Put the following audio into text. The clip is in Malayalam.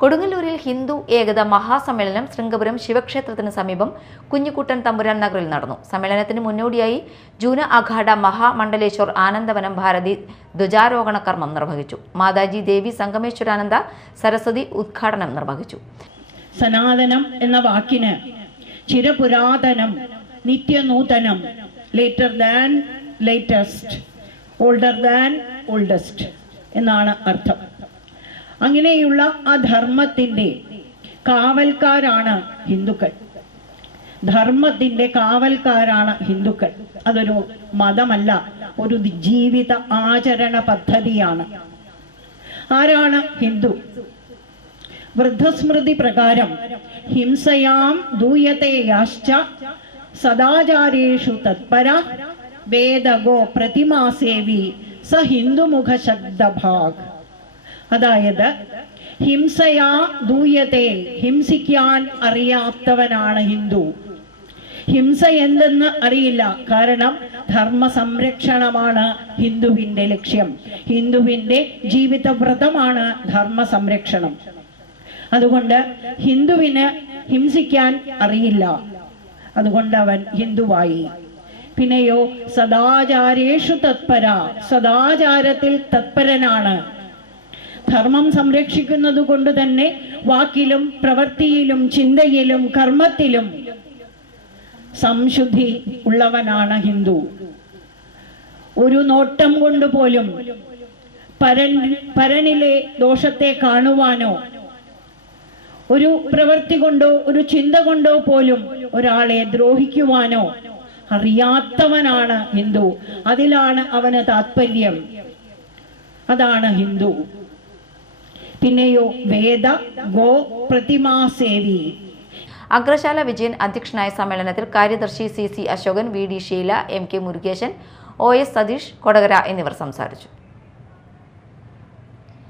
കൊടുങ്ങല്ലൂരിൽ ഹിന്ദു ഏകത മഹാസമ്മേളനം ശൃംഗപുരം ശിവക്ഷേത്രത്തിന് സമീപം കുഞ്ഞിക്കുട്ടൻ തമ്പുരാൻ നഗറിൽ നടന്നു. സമ്മേളനത്തിന് മുന്നോടിയായി ജൂന അഖാഡ മഹാമണ്ഡലേശ്വർ ആനന്ദവനം ഭാരതി ധ്വജാരോഹണ കർമ്മം നിർവഹിച്ചു. മാതാജി ദേവി സംഗമേശ്വരാനന്ദ സരസ്വതി ഉദ്ഘാടനം നിർവഹിച്ചു. സനാതനം എന്ന വാക്കിന് ചിരപുരാതനം, നിത്യനൂതനം, later than latest, older than oldest എന്നാണ് അർത്ഥം. അങ്ങനെയുള്ള ആ ധർമ്മത്തിൻ്റെ കാവൽക്കാരാണ് ഹിന്ദുക്കൾ. ധർമ്മത്തിൻ്റെ കാവൽക്കാരാണ് ഹിന്ദുക്കൾ. അതൊരു മതമല്ല, ഒരു ജീവിത ആചരണ പദ്ധതിയാണ്. ആരാണ് ഹിന്ദു? വൃദ്ധസ്മൃതി പ്രകാരം ഹിംസയാം ദൂയത്തെ യാശ്ച സദാചാരേഷു തത്പര വേദഗോ പ്രതിമാസേവി സ ഹിന്ദുമുഖ ശബ്ദഭാഗ്. അതായത് ഹിംസയാ ദൂയത്തെ, ഹിംസിക്കാൻ അറിയാത്തവനാണ് ഹിന്ദു. ഹിംസ എന്തെന്ന് അറിയില്ല, കാരണം ധർമ്മ സംരക്ഷണമാണ് ഹിന്ദുവിൻ്റെ ലക്ഷ്യം. ഹിന്ദുവിൻ്റെ ജീവിതവ്രതമാണ് ധർമ്മ സംരക്ഷണം. അതുകൊണ്ട് ഹിന്ദുവിന് ഹിംസിക്കാൻ അറിയില്ല, അതുകൊണ്ട് അവൻ ഹിന്ദുവായി. പിന്നെയോ സദാചാരേഷു തത്പര, സദാചാരത്തിൽ തത്പരനാണ്. ധർമ്മം സംരക്ഷിക്കുന്നത് കൊണ്ട് തന്നെ വാക്കിലും പ്രവൃത്തിയിലും ചിന്തയിലും കർമ്മത്തിലും സംശുദ്ധി ഉള്ളവനാണ് ഹിന്ദു. ഒരു നോട്ടം കൊണ്ട് പോലും പരനിലെ ദോഷത്തെ കാണുവാനോ ഒരു പ്രവൃത്തി കൊണ്ടോ ഒരു ചിന്ത കൊണ്ടോ പോലും ഒരാളെ ദ്രോഹിക്കുവാനോ അറിയാത്തവനാണ് ഹിന്ദു. അതിലാണ് അവന് താത്പര്യം. അതാണ് ഹിന്ദു. പിന്നെയോ വേദ ഗോ പ്രതിമാസേവി. അഗ്രശാല വിജയൻ അധ്യക്ഷനായ സമ്മേളനത്തിൽ കാര്യദർശി CC Ashokan, VD Sheela, MK Murukesan, OS Satheesh, Kodakara എന്നിവർ സംസാരിച്ചു.